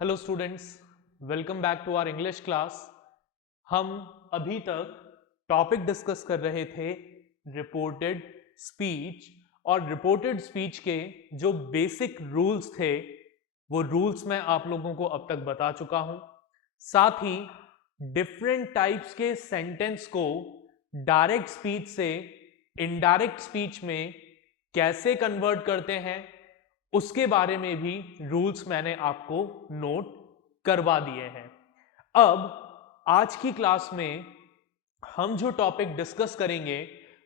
Hello students, welcome back to our English class. हम अभी तक टॉपिक डिस्कस कर रहे थे रिपोर्टेड स्पीच, और रिपोर्टेड स्पीच के जो बेसिक रूल्स थे वो रूल्स मैं आप लोगों को अब तक बता चुका हूं। साथ ही डिफरेंट टाइप्स के सेंटेंस को डायरेक्ट स्पीच से इनडायरेक्ट स्पीच में कैसे कन्वर्ट करते हैं उसके बारे में भी रूल्स मैंने आपको नोट करवा दिए हैं। अब आज की क्लास में हम जो टॉपिक डिस्कस करेंगे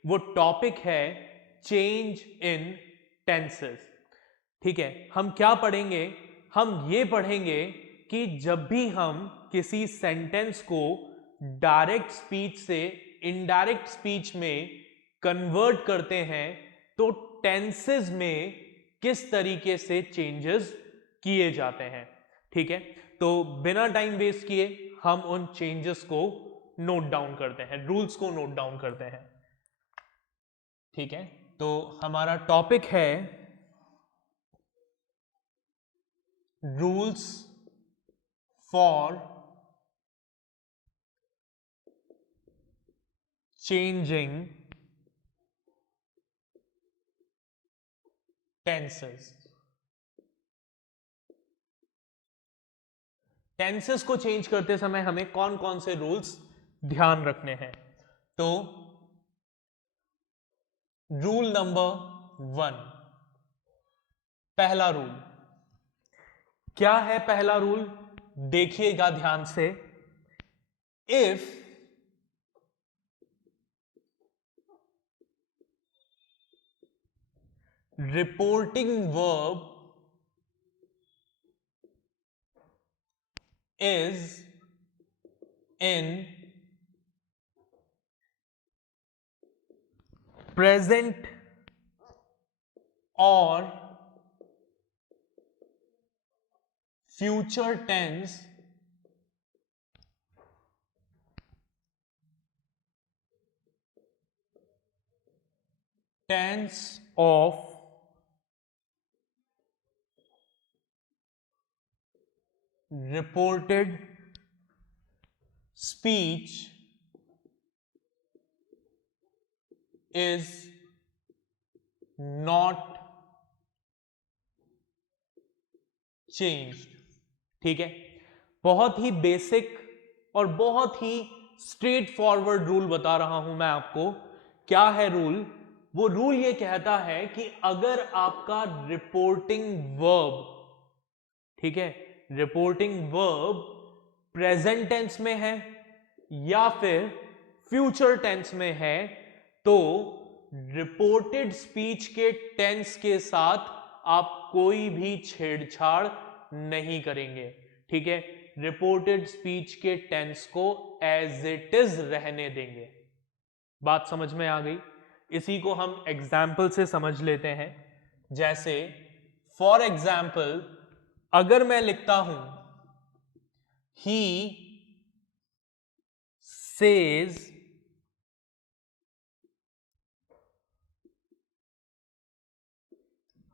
वो टॉपिक है चेंज इन टेंसेस। ठीक है, हम क्या पढ़ेंगे? हम ये पढ़ेंगे कि जब भी हम किसी सेंटेंस को डायरेक्ट स्पीच से इनडायरेक्ट स्पीच में कन्वर्ट करते हैं तो टेंसेस में किस तरीके से चेंजेस किए जाते हैं। ठीक है, तो बिना टाइम वेस्ट किए हम उन चेंजेस को नोट डाउन करते हैं, रूल्स को नोट डाउन करते हैं। ठीक है, तो हमारा टॉपिक है rules for changing tenses. Tenses को चेंज करते समय हमें कौन कौन से रूल्स ध्यान रखने हैं? तो रूल नंबर 1, पहला रूल क्या है? पहला रूल देखिएगा ध्यान से। If reporting verb is in present or future tense, tense of reported speech is not changed। ठीक है, बहुत ही बेसिक और बहुत ही स्ट्रेट फॉरवर्ड रूल बता रहा हूं मैं आपको। क्या है रूल? वो रूल ये कहता है कि अगर आपका रिपोर्टिंग वर्ब, ठीक है, रिपोर्टिंग वर्ब प्रेजेंट टेंस में है या फिर फ्यूचर टेंस में है तो रिपोर्टेड स्पीच के टेंस के साथ आप कोई भी छेड़छाड़ नहीं करेंगे। ठीक है, रिपोर्टेड स्पीच के टेंस को एज इट इज रहने देंगे। बात समझ में आ गई? इसी को हम एग्जाम्पल से समझ लेते हैं। जैसे फॉर एग्जाम्पल अगर मैं लिखता हूं he says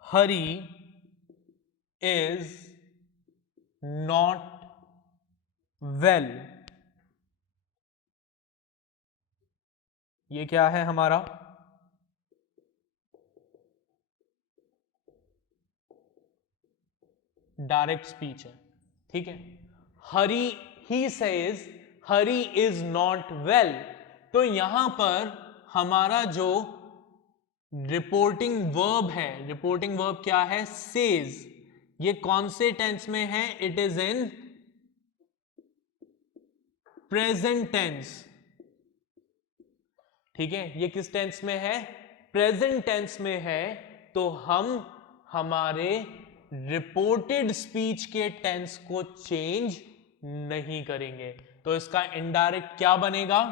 Hari is not well, ये क्या है? हमारा डायरेक्ट स्पीच है। ठीक है, Hari, he says Hari is not well, तो यहां पर हमारा जो रिपोर्टिंग वर्ब है, रिपोर्टिंग वर्ब क्या है? सेज। ये कौन से टेंस में है? It is in present tense. ठीक है, ये किस टेंस में है? प्रेजेंट टेंस में है। तो हम हमारे रिपोर्टेड स्पीच के टेंस को चेंज नहीं करेंगे। तो इसका इनडायरेक्ट क्या बनेगा?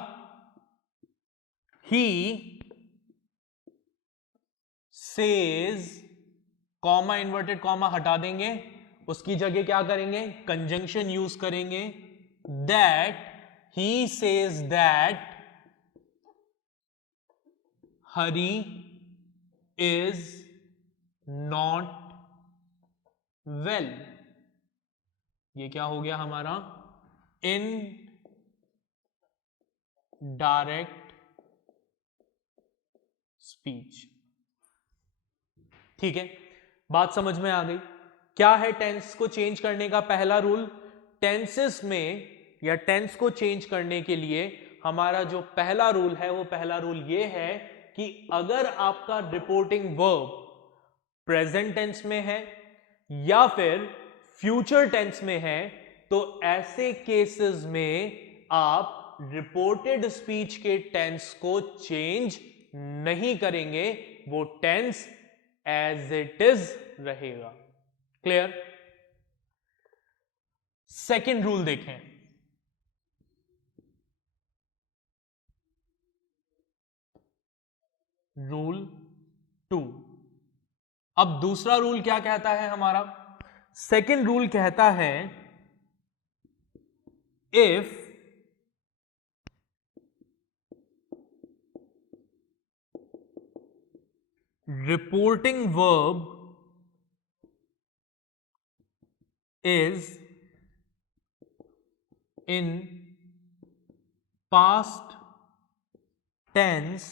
He says, comma inverted comma हटा देंगे, उसकी जगह क्या करेंगे? कंजंक्शन यूज करेंगे। That he says that Hari is not well. ये क्या हो गया हमारा इन डायरेक्ट स्पीच। ठीक है, बात समझ में आ गई। क्या है टेंस को चेंज करने का पहला रूल? टेंसेस में या टेंस को चेंज करने के लिए हमारा जो पहला रूल है, वो पहला रूल ये है कि अगर आपका रिपोर्टिंग वर्ब प्रेजेंट टेंस में है या फिर फ्यूचर टेंस में है, तो ऐसे केसेस में आप रिपोर्टेड स्पीच के टेंस को चेंज नहीं करेंगे, वो टेंस एज इट इज रहेगा। क्लियर? सेकेंड रूल देखें। रूल 2। अब दूसरा रूल क्या कहता है हमारा? सेकेंड रूल कहता है if reporting verb is in past tense,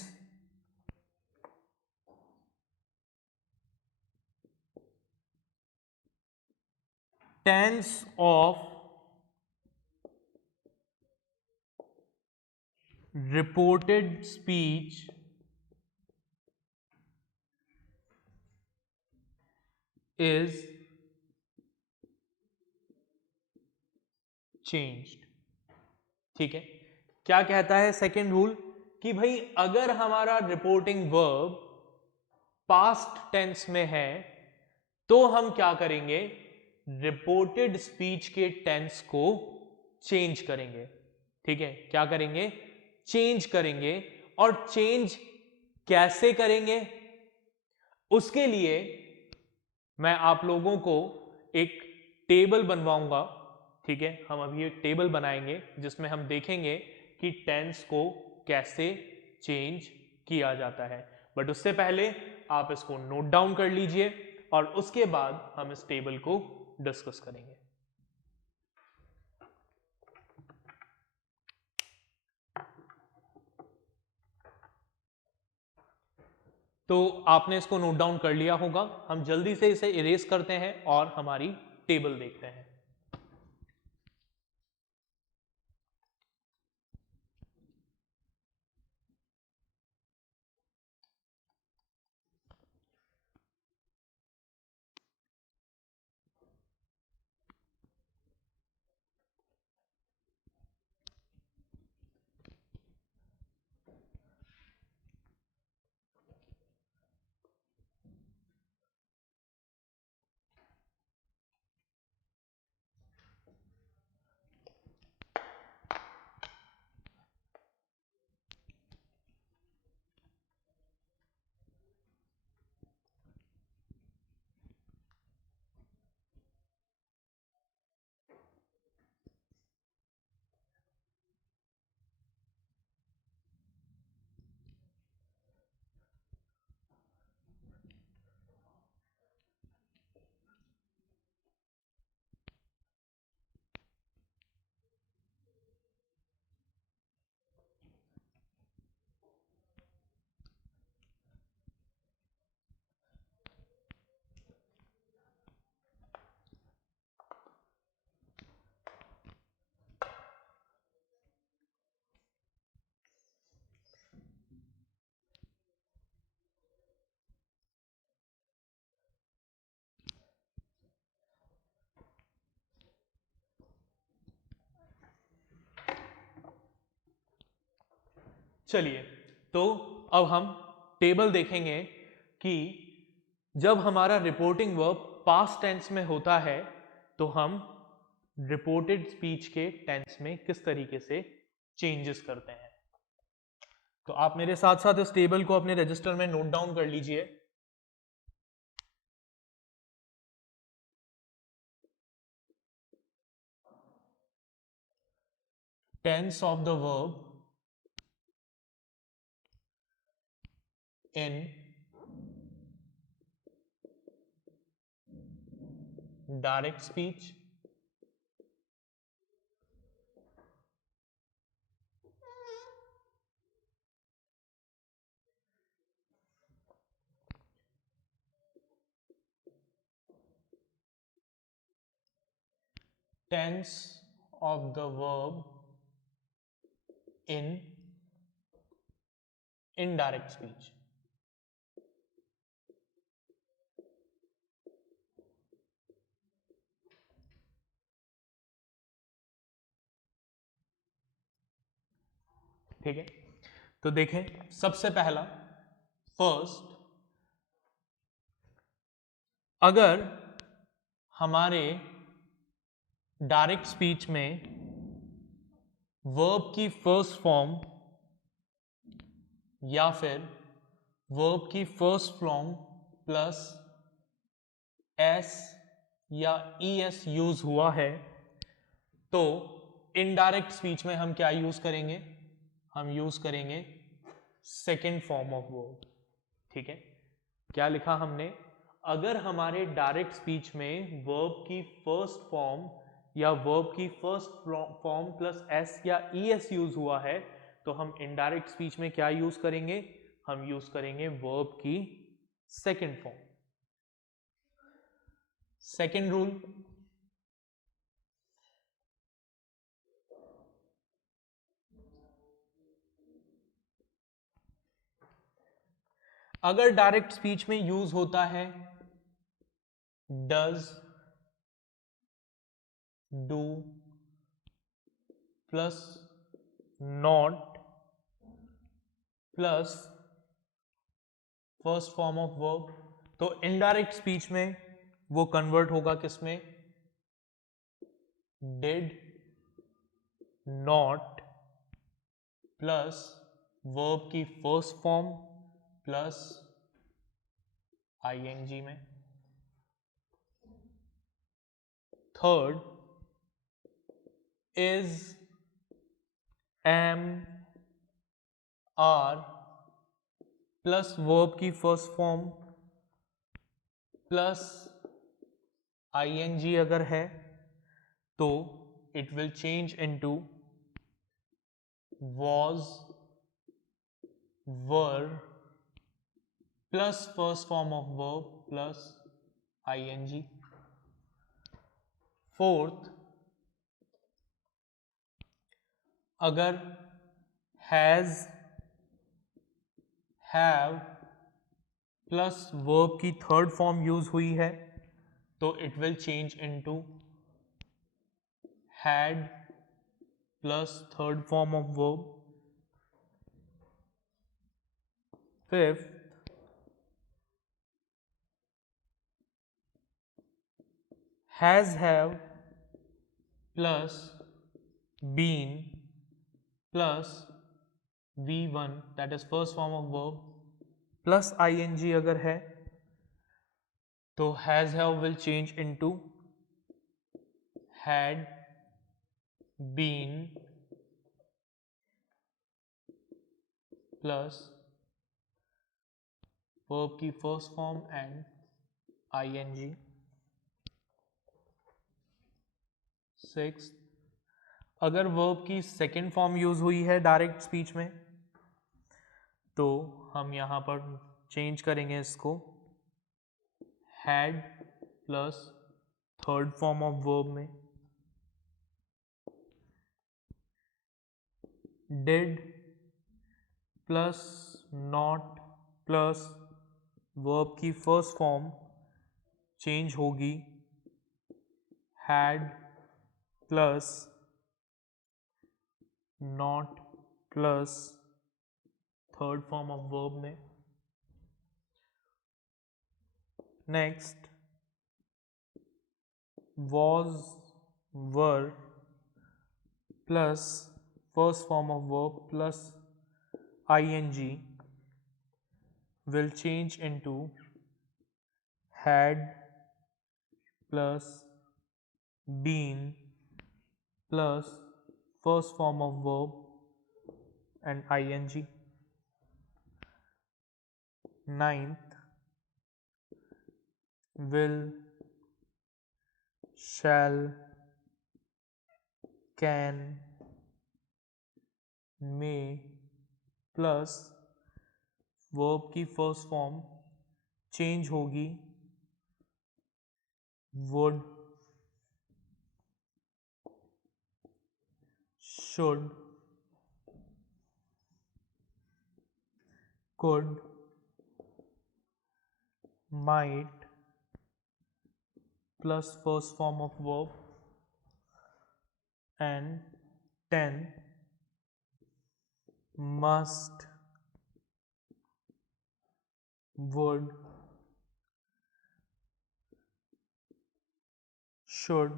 tense of reported speech is changed। ठीक है, क्या कहता है सेकेंड रूल? कि भाई अगर हमारा रिपोर्टिंग वर्ब पास्ट टेंस में है तो हम क्या करेंगे? रिपोर्टेड स्पीच के टेंस को चेंज करेंगे। ठीक है, क्या करेंगे? चेंज करेंगे। और चेंज कैसे करेंगे? उसके लिए मैं आप लोगों को एक टेबल बनवाऊंगा। ठीक है, हम अभी एक टेबल बनाएंगे जिसमें हम देखेंगे कि टेंस को कैसे चेंज किया जाता है। बट उससे पहले आप इसको नोट डाउन कर लीजिए और उसके बाद हम इस टेबल को डिस्कस करेंगे। तो आपने इसको नोट डाउन कर लिया होगा। हम जल्दी से इसे इरेज करते हैं और हमारी टेबल देखते हैं। चलिए, तो अब हम टेबल देखेंगे कि जब हमारा रिपोर्टिंग वर्ब पास्ट टेंस में होता है तो हम रिपोर्टेड स्पीच के टेंस में किस तरीके से चेंजेस करते हैं। तो आप मेरे साथ साथ इस टेबल को अपने रजिस्टर में नोट डाउन कर लीजिए। Tense of the verb in direct speech, tense of the verb in indirect speech. ठीक है, तो देखें सबसे पहला, फर्स्ट, अगर हमारे डायरेक्ट स्पीच में वर्ब की फर्स्ट फॉर्म या फिर वर्ब की फर्स्ट फॉर्म प्लस एस या ई एस यूज हुआ है, तो इनडायरेक्ट स्पीच में हम क्या यूज करेंगे? हम यूज करेंगे सेकेंड फॉर्म ऑफ वर्ब। ठीक है, क्या लिखा हमने? अगर हमारे डायरेक्ट स्पीच में वर्ब की फर्स्ट फॉर्म या वर्ब की फर्स्ट फॉर्म प्लस एस या ई एस यूज हुआ है, तो हम इनडायरेक्ट स्पीच में क्या यूज करेंगे? हम यूज करेंगे वर्ब की सेकेंड फॉर्म। सेकेंड रूल, अगर डायरेक्ट स्पीच में यूज होता है does, do plus not plus first form of verb, तो इनडायरेक्ट स्पीच में वो कन्वर्ट होगा किसमें? डिड नॉट प्लस वर्ब की फर्स्ट फॉर्म प्लस आईएनजी में। Third, is, am, are plus verb की फर्स्ट फॉर्म प्लस आईएनजी अगर है, तो it will change into was, were plus first form of verb plus ING. Fourth, अगर has, have plus verb की third form use हुई है, तो it will change into had plus third form of verb. Fifth, has, have plus been plus V1 that is first form of verb plus ING अगर है, तो has, have will change into had been plus verb की first form and ING. Six, अगर verb की second form use हुई है direct speech में, तो हम यहां पर चेंज करेंगे इसको had plus third form of verb में। Did plus not plus verb की फर्स्ट फॉर्म चेंज होगी had plus not plus third form of verb में। Next, was, were plus first form of verb plus ING will change into had plus been plus first form of verb and ing. Ninth, will, shall, can, may plus verb की first form change होगी would should, could, might plus first form of verb, and 10 must, would, should,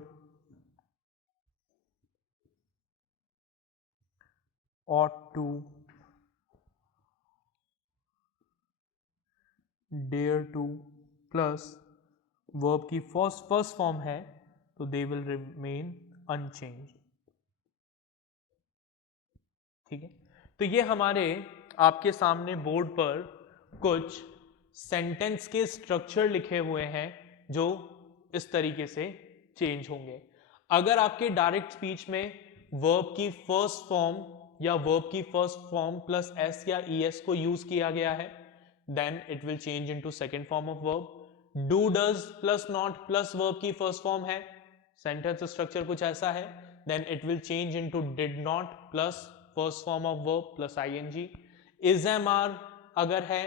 ought to, dare to plus verb की first form है तो they will remain unchange. ठीक है, तो ये हमारे आपके सामने बोर्ड पर कुछ सेंटेंस के स्ट्रक्चर लिखे हुए हैं जो इस तरीके से चेंज होंगे। अगर आपके डायरेक्ट स्पीच में वर्ब की फर्स्ट फॉर्म या वर्ब की फर्स्ट फॉर्म प्लस एस या ई एस को यूज किया गया है, then it will change into second form of verb. Do does plus not plus verb की फर्स्ट फॉर्म है, सेंटेंस स्ट्रक्चर कुछ ऐसा है, then it will change into did not plus first form of verb plus ING. Is am are अगर है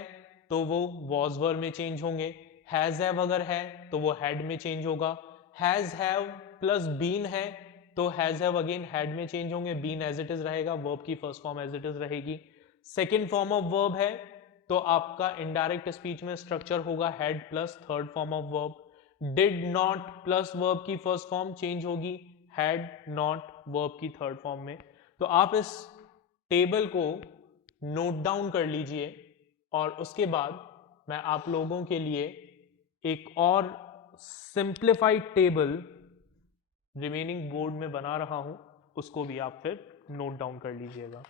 तो वो was verb में चेंज होंगे, हैज हैव अगर है तो वो हैड में चेंज होगा, हैज हैव प्लस बीन है तो हैज हैव अगेन हैड में चेंज होंगे, बीन एज इट इज रहेगा, वर्ब की first form as it is रहेगी। सेकेंड फॉर्म ऑफ वर्ब है तो आपका इनडायरेक्ट स्पीच में स्ट्रक्चर होगा had plus third form of verb. Did not plus verb की फर्स्ट फॉर्म चेंज होगी हैड नॉट वर्ब की थर्ड फॉर्म में। तो आप इस टेबल को नोट डाउन कर लीजिए और उसके बाद मैं आप लोगों के लिए एक और सिंप्लीफाइड टेबल रिमेनिंग बोर्ड में बना रहा हूं, उसको भी आप फिर नोट डाउन कर लीजिएगा।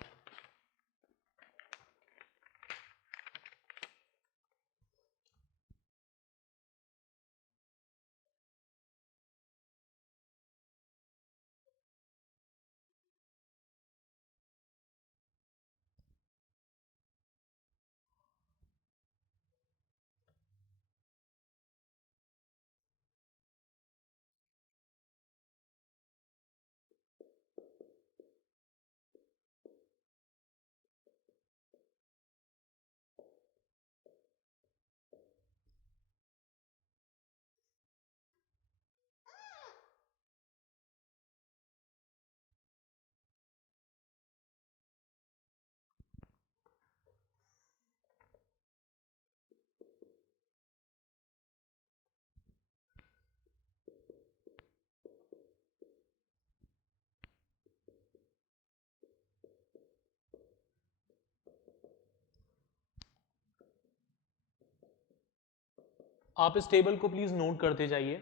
आप इस टेबल को प्लीज नोट करते जाइए।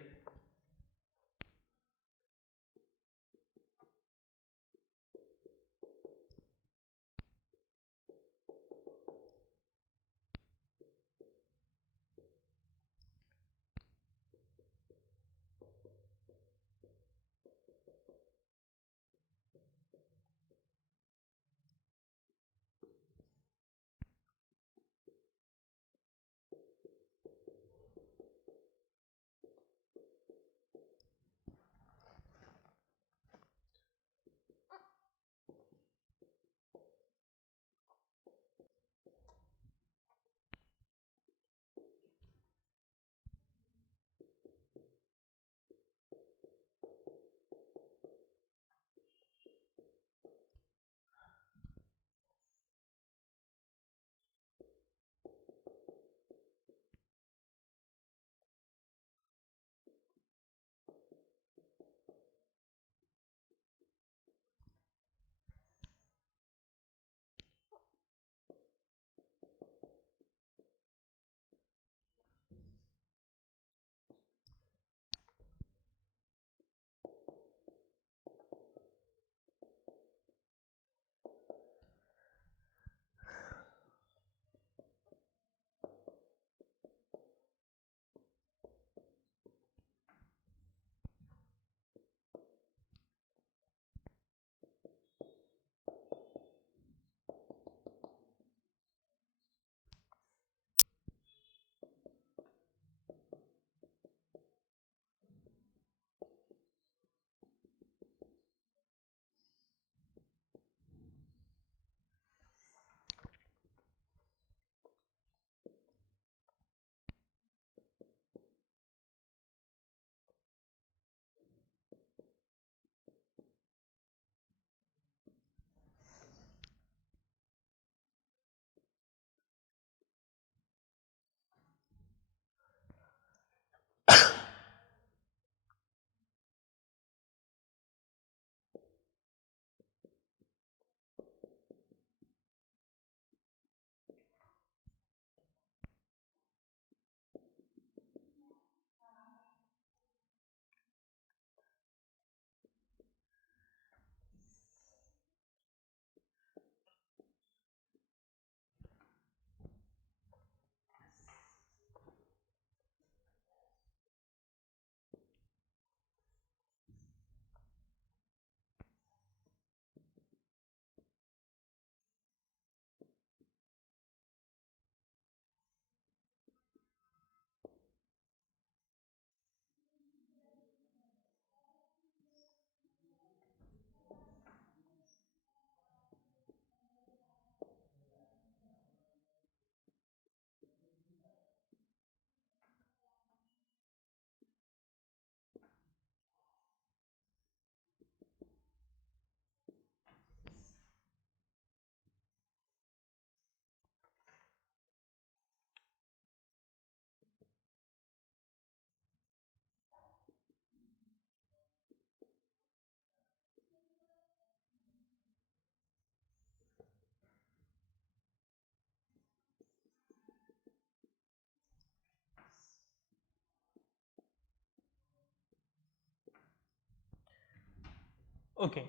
ओके,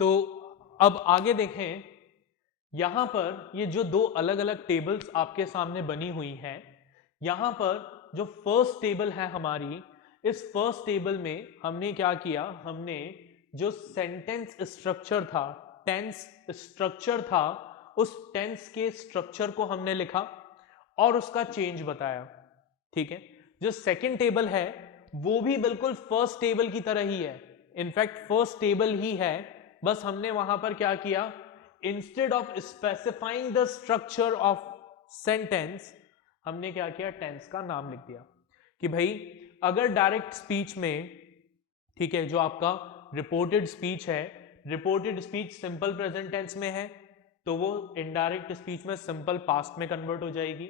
तो अब आगे देखें, यहां पर ये जो दो अलग अलग टेबल्स आपके सामने बनी हुई हैं, यहां पर जो फर्स्ट टेबल है हमारी, इस फर्स्ट टेबल में हमने क्या किया, हमने जो सेंटेंस स्ट्रक्चर था, टेंस स्ट्रक्चर था, उस टेंस के स्ट्रक्चर को हमने लिखा और उसका चेंज बताया। ठीक है, जो सेकंड टेबल है वो भी बिल्कुल फर्स्ट टेबल की तरह ही है, इनफैक्ट फर्स्ट टेबल ही है, बस हमने वहां पर क्या किया, instead of specifying the structure of sentence, हमने क्या किया, टेंस का नाम लिख दिया कि भाई अगर डायरेक्ट स्पीच में, ठीक है, जो आपका रिपोर्टेड स्पीच है, reported speech simple present tense में है, तो वो इनडायरेक्ट स्पीच में सिंपल पास्ट में कन्वर्ट हो जाएगी।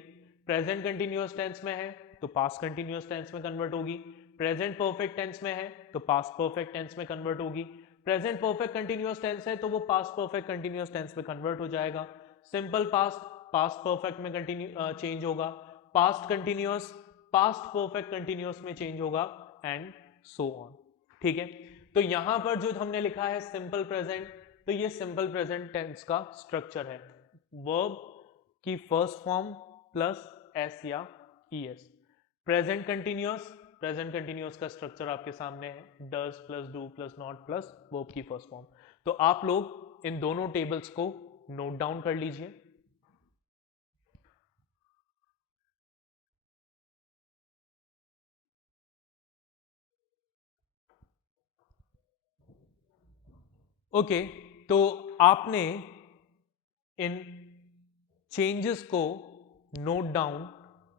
प्रेजेंट कंटिन्यूअस टेंस में है तो पास्ट कंटिन्यूअस टेंस में कन्वर्ट होगी। प्रेजेंट परफेक्ट टेंस में है तो पास्ट परफेक्ट टेंस में कन्वर्ट होगी। प्रेजेंट परफेक्ट कंटिन्यूअस टेंस है तो वो पास्ट परफेक्ट कंटिन्यूअस टेंस में कन्वर्ट हो जाएगा। सिंपल पास्ट पास्ट परफेक्ट में कंटिन्यू चेंज होगा, past continuous past perfect continuous में चेंज होगा, एंड सो ऑन। ठीक है, तो यहां पर जो हमने लिखा है सिंपल प्रेजेंट, तो ये सिंपल प्रेजेंट टेंस का स्ट्रक्चर है, वर्ब की फर्स्ट फॉर्म प्लस एस या ES. Present continuous, present continuous का स्ट्रक्चर आपके सामने है, does plus do plus not plus verb की फर्स्ट फॉर्म। तो आप लोग इन दोनों टेबल्स को नोट डाउन कर लीजिए। ओके, तो आपने इन चेंजेस को नोट डाउन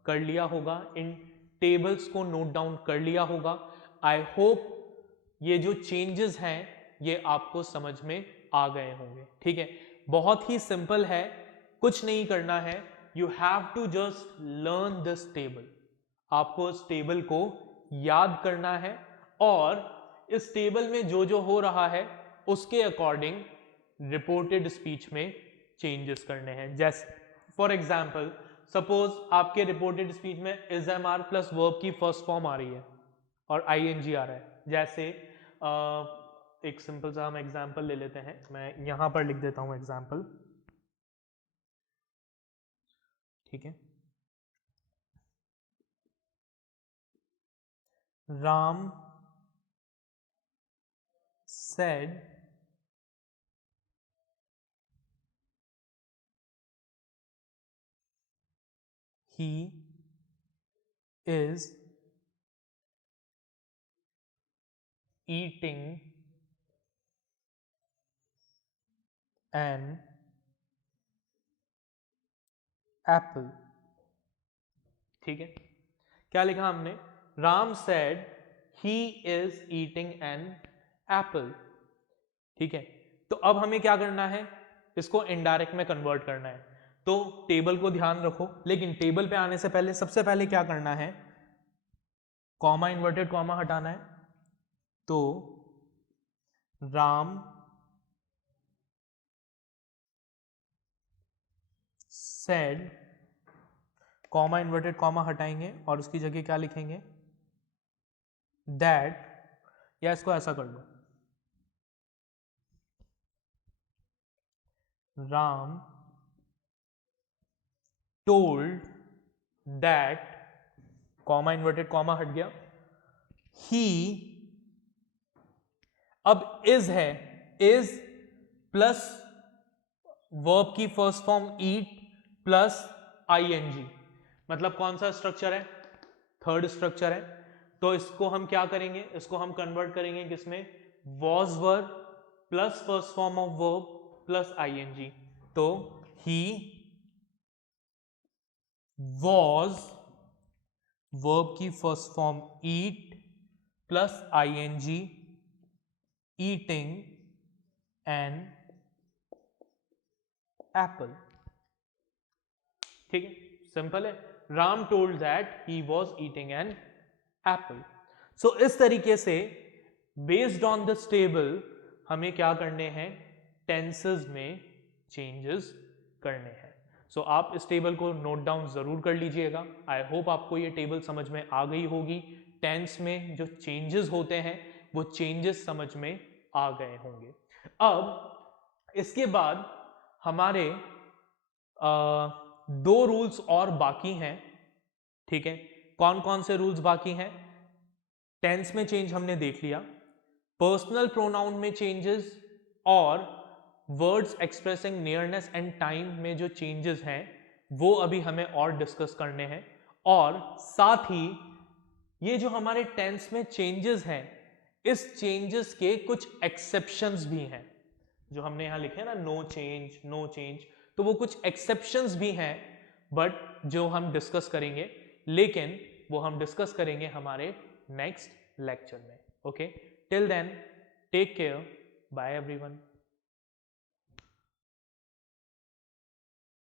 कर लिया होगा, इन टेबल्स को नोट डाउन कर लिया होगा। आई होप ये जो चेंजेस हैं ये आपको समझ में आ गए होंगे। ठीक है, बहुत ही सिंपल है, कुछ नहीं करना है, you have to just learn this table. आपको इस टेबल को याद करना है और इस टेबल में जो जो हो रहा है उसके अकॉर्डिंग रिपोर्टेड स्पीच में चेंजेस करने हैं। जैसे फॉर एग्जाम्पल, सपोज आपके रिपोर्टेड स्पीच में is am are plus verb की फर्स्ट फॉर्म आ रही है और आई एन जी आ रहा है। जैसे एक सिंपल सा हम एग्जाम्पल ले लेते हैं, मैं यहां पर लिख देता हूं एग्जाम्पल। ठीक है, Ram said he is eating an apple। ठीक है, क्या लिखा हमने, Ram said he is eating an apple। ठीक है, तो अब हमें क्या करना है, इसको इनडायरेक्ट में कन्वर्ट करना है। तो टेबल को ध्यान रखो, लेकिन टेबल पे आने से पहले सबसे पहले क्या करना है, कॉमा इन्वर्टेड कॉमा हटाना है। तो Ram said, comma inverted comma हटाएंगे और उसकी जगह क्या लिखेंगे, दैट, या इसको ऐसा कर लो, Ram told that, comma inverted comma हट गया, ही, अब इज है, इज प्लस वर्ब की first form eat plus ING, मतलब कौन सा स्ट्रक्चर है, थर्ड स्ट्रक्चर है। तो इसको हम क्या करेंगे, इसको हम कन्वर्ट करेंगे किसमें, was verb plus first form of verb plus ING. तो ही वॉज, वर्ब की first form eat plus ING, eating an apple. ठीक है, सिंपल है, Ram told that he was eating an apple. So इस तरीके से बेस्ड ऑन दिस टेबल हमें क्या करने हैं, टेंसेस में चेंजेस करने हैं। सो आप इस टेबल को नोट डाउन जरूर कर लीजिएगा। आई होप आपको ये टेबल समझ में आ गई होगी, टेंस में जो चेंजेस होते हैं वो चेंजेस समझ में आ गए होंगे। अब इसके बाद हमारे 2 रूल्स और बाकी हैं, ठीक है। कौन कौन से रूल्स बाकी हैं? टेंस में चेंज हमने देख लिया, पर्सनल प्रोनाउन में चेंजेस और words expressing nearness and time में जो चेंजेस हैं वो अभी हमें और डिस्कस करने हैं। और साथ ही ये जो हमारे टेंस में चेंजेस हैं, इस चेंजेस के कुछ एक्सेप्शंस भी हैं, जो हमने यहां लिखे हैं ना, नो चेंज, नो चेंज, तो वो कुछ एक्सेप्शंस भी हैं, बट जो हम डिस्कस करेंगे, लेकिन वो हम डिस्कस करेंगे हमारे नेक्स्ट लेक्चर में। Okay, till then take care, bye everyone.